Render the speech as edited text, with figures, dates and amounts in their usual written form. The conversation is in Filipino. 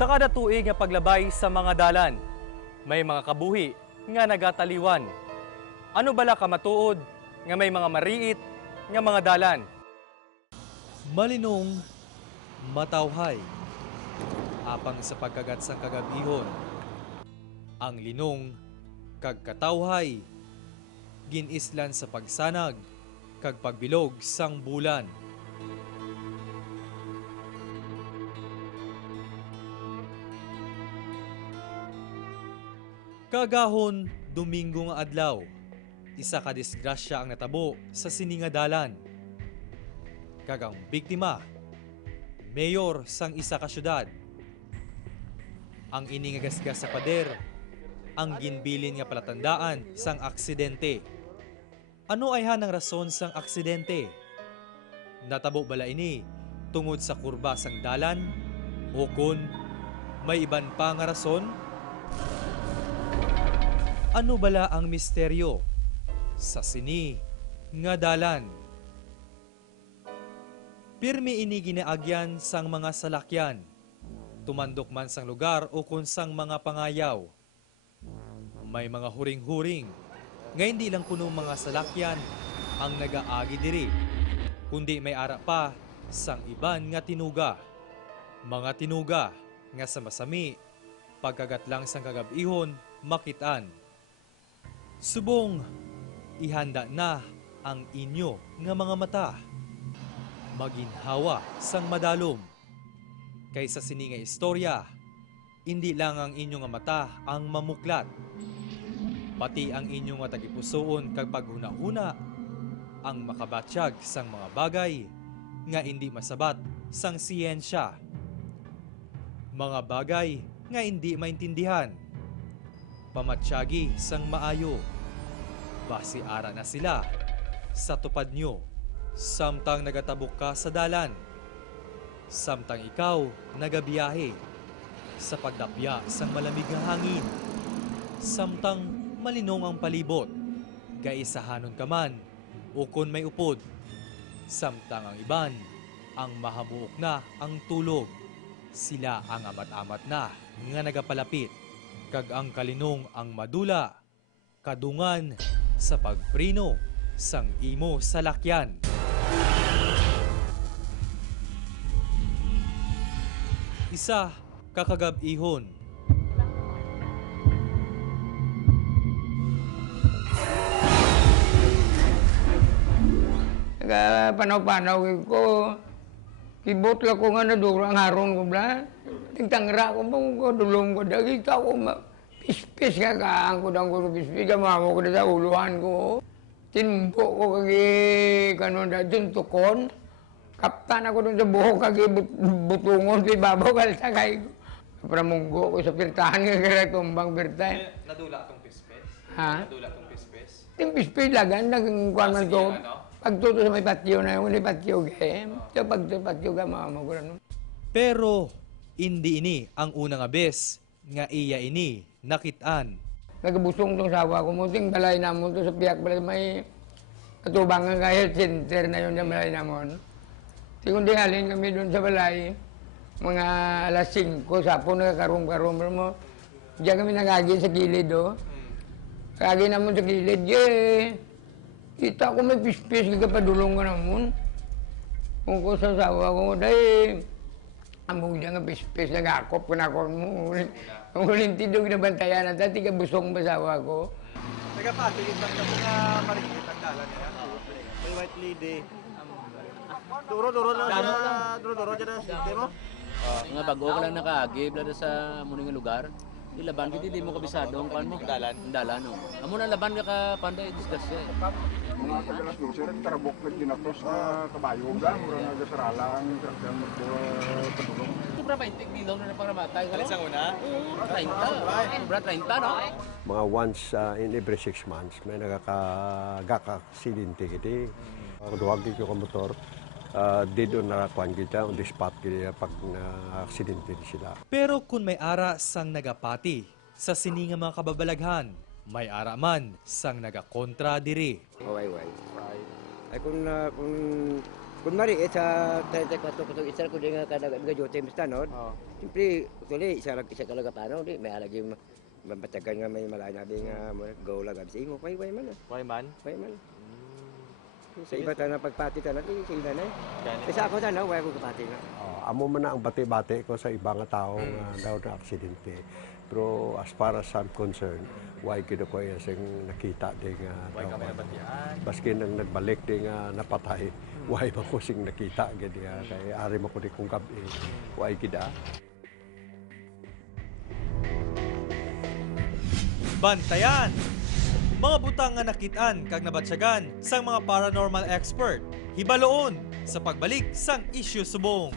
Sa kada tuig nga paglabay sa mga dalan, may mga kabuhi nga nagataliwan. Ano bala ka matuod nga may mga mariit nga mga dalan? Malinong, matawhay, apang sa pagkagat sang kagabihon. Ang linong, kag katawhay, ginislan sa pagsanag, kag pagbilog sang bulan. Kagahon, Domingo nga adlaw, isa ka disgrasya ang natabo sa siningadalan. Kagang biktima, mayor sang isa ka syudad. Ang iningagasgas sa pader, ang ginbilin nga palatandaan sang aksidente. Ano ay hanang rason sang aksidente? Natabo bala ini tungod sa kurba sang dalan o kun may iban pa nga rason? Ano bala ang misteryo sa sini nga dalan? Pirmi ini ginaagyan sang mga salakyan, tumandok man sang lugar o kun sang mga pangayaw. May mga huring-huring, nga hindi lang kuno mga salakyan ang nagaagi diri, kundi may ara pa sang iban nga tinuga. Mga tinuga nga sa masami, pagkagat lang sang kagabihon, makitaan. Subong, ihanda na ang inyo nga mga mata. Maginhawa sang madalom. Kaysa sini nga istorya, hindi lang ang inyo nga mata ang mamuklat. Pati ang inyo nga tagipusoon kag paghuna-huna, ang makabatsyag sang mga bagay nga hindi masabat sang siyensya. Mga bagay nga hindi maintindihan. Pamatsyagi sang maayo. Basi ara na sila sa tupad nyo. Samtang nagatabok ka sa dalan. Samtang ikaw nagabiyahe sa pagdapya sang malamig nga hangin. Samtang malinong ang palibot. Gaisahanon ka man o kun may upod. Samtang ang iban ang mahamuok na ang tulog. Sila ang amat-amat na nga nagapalapit. Kag ang kalinong ang madula, kadungan sa pagprino sang imo salakyan. Isa kakagab-ihon. Panaw-panaw ko, kibot lang ko nga nadurang haron ko bla. Tingtangra ko ko dulong ko dagi ka ko pispis ka kaang ko dang ko pispis ka mamo ko sa uluhan ko. Tinbo ko kagi kanon da tukon. Kaptan ako dun sa buhok kagi butungon sa ibabaw kalsa kay ko. Para munggo ko sa pirtahan nga kaya tumbang pirtahan. Nadula tong pispes? Ha? Nadula tong pispes? Ting pispis lagan nagkuhan man to. Pagtuto sa may patio na yung may patio game. So pagtuto ka mamo ko nun. Pero hindi ini ang unang abes nga iya ini nakitaan. Nagabusong tong sawa ko mo, ting balay namon to sa piyak balay may katubangan ka health center na yun sa balay namon. Ting kundi halin kami doon sa balay, mga alas 5, sapon nagkakarong-karong mo. Diyan kami nagagi sa gilid do. Kagi namon sa gilid, kita ko may pispis, kikapadulong ka namon. Kung ko sa sawa ko, dahil among diyan nga pispis, nagakop ko na ako mo. Kung ulintidog na bantayan na dati ka busong basawa ko. Nagapatilit lang ka mga marikit ang dalan niya. May white lady. Duro-duro na siya. Duro-duro siya na sinte mo. Nga bago ka lang nakaagib lalo sa muning lugar. Ilaban kita di mo kabisado ang pan mo. Dalan. Dalan no. Amo na laban ka panday discuss eh. Mga kadalas doon sir, tarabok na ginatos sa kabayo lang. Murang nagasaralang, kaya magpatulong. Sobra 20 bilong na pangramatay. Alis ang una? 30. Sobra 30 no? Mga once in every 6 months, may nagaka-aksidente kita. Duwag dito ka motor, dito nakakuan kita, on the spot kita pag na-aksidente sila. Pero kung may ara sang nagapati sa sini nga mga kababalaghan, may ara man sang nagakontra diri. Ay kung Kung mari, sa 34 ko itong isa ko din nga jote mas tanod. Siyempre, tuloy, isa talaga paano, di, may alagi mabatagan nga may malay nabi nga go lang gabi sa ingo, way man. Why man? Way man. Sa iba tayo na pagpati tayo natin, sa iba na eh. Kasi ako tayo, way ko kapati nga. Amo man na ang bati-bati ko sa ibang tao nga daw na aksidente. Pero as far as I'm concerned, why kino ko yung nakita din nga Why kami nabatian? Baski nang nagbalik din nga napatay, why ba ko sing nakita gani kay ari mo ko di kung gabi, why kida. Bantayan! Mga butang nga nakitaan kag nabatsyagan sang mga paranormal expert. Hibaloon sa pagbalik sang isyu subong.